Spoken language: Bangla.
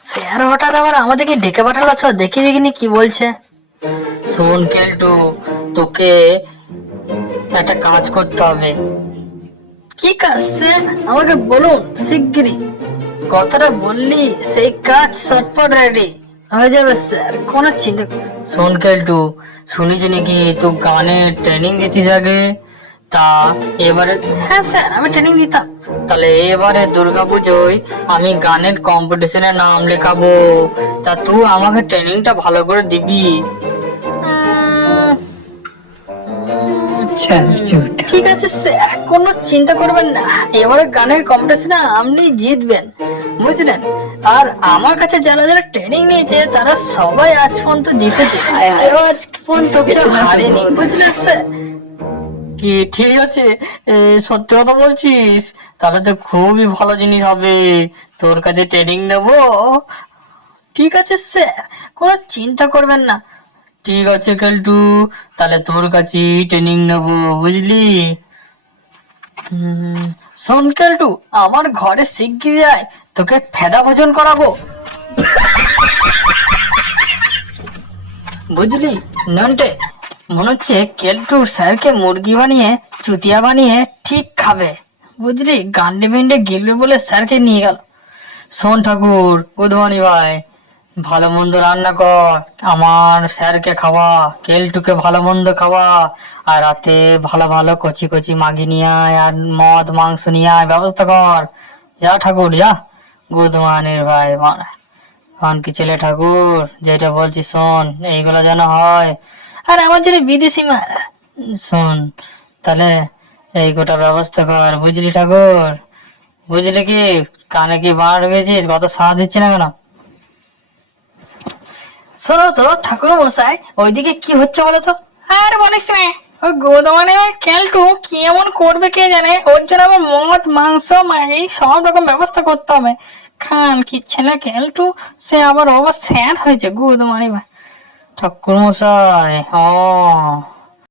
স্যার হঠাৎ আবার আমাদেরকে ডেকে পাঠালো, চ দেখি দেখিনি কি বলছে। শোন কেলটু, তোকে একটা কাজ করতে হবে। কি কাজ স্যার, আমাকে বলুন শিগগিরই। কথাটা বললি সেই কাজ চটপট রেডি হয়ে যাবে স্যার, কোনো চিন্তা। শোন কেলটু, শুনেছি নাকি তুই গানের ট্রেনিং দিতিস আগে, তা এবারে। হ্যাঁ স্যার, আমি ট্রেনিং দিতাম। তাহলে এবারে দুর্গাপুজোয় আমি গানের কম্পিটিশনে নাম লেখাবো, তা তুই আমাকে ট্রেনিংটা ভালো করে দিবি। ঠিক আছে স্যার, কোনো চিন্তা করবেন না, এবারে গানের কম্পিটিশনে আপনি জিতবেন, বুঝলেন। আর আমার কাছে যারা যারা ট্রেনিং নিয়েছে তারা সবাই আজ পর্যন্ত জিতেছে, কেউ আজ পর্যন্ত কেউ হারেনি, বুঝলেন স্যার। কি ঠিক আছে, সত্যি কথা বলছিস? তাহলে তো খুবই ভালো জিনিস হবে, তোর কাছে ট্রেনিং নেবো। ঠিক আছে স্যার, কোনো চিন্তা করবেন না। ঠিক আছে কেলটু, তাহলে তোর কাছে ট্রেনিং নেবো, বুঝলি। শোন কেলটু, আমার ঘরে শিগগিরই আয়, তোকে ফেদা ভোজন করাবো, বুঝলি। নন্টে, মনে হচ্ছে কেলটু স্যারকে মুরগি বানিয়ে চুতিয়া বানিয়ে ঠিক খাবে, বুঝলি। গান্ডে বিন্ডে গিলবে বলে স্যারকে নিয়ে গেল। শোন ঠাকুর, উদ্ভানি ভাই, ভালো মন্দ রান্না কর, আমার স্যারকে খাওয়া, কেলটুকে ভালো মন্দ খাওয়া, আর রাতে ভালো ভালো কচি কচি মাগি নিয়ে আয়, আর মদ মাংস নিয়ে আয়, ব্যবস্থা কর। যা ঠাকুর যা, গুদমানির ভাই মানে এখন কি ছেলে ঠাকুর, যেটা বলছি শোন, এইগুলো যেন হয়। আর আমার জন্য বিদেশি মার। শোন তাহলে, এই গোটা ব্যবস্থা কর, বুঝলি ঠাকুর, বুঝলি কি। কানে কি বাড় গেছিস, কত সাড়া দিচ্ছি না কেন। শোনো তো ঠাকুর মশাই, ওইদিকে কি হচ্ছে বলো তো। আর বলিস না, ওই গোদমানে ওই কেলটু কি এমন করবে কে জানে, ওর জন্য আবার মদ মাংস মাগি সব রকম ব্যবস্থা করতে হবে। খান কি ছেলে কেলটু, সে আবার স্যার হয়েছে গোদমানি ভাই। ঠাকুর মশাই, ও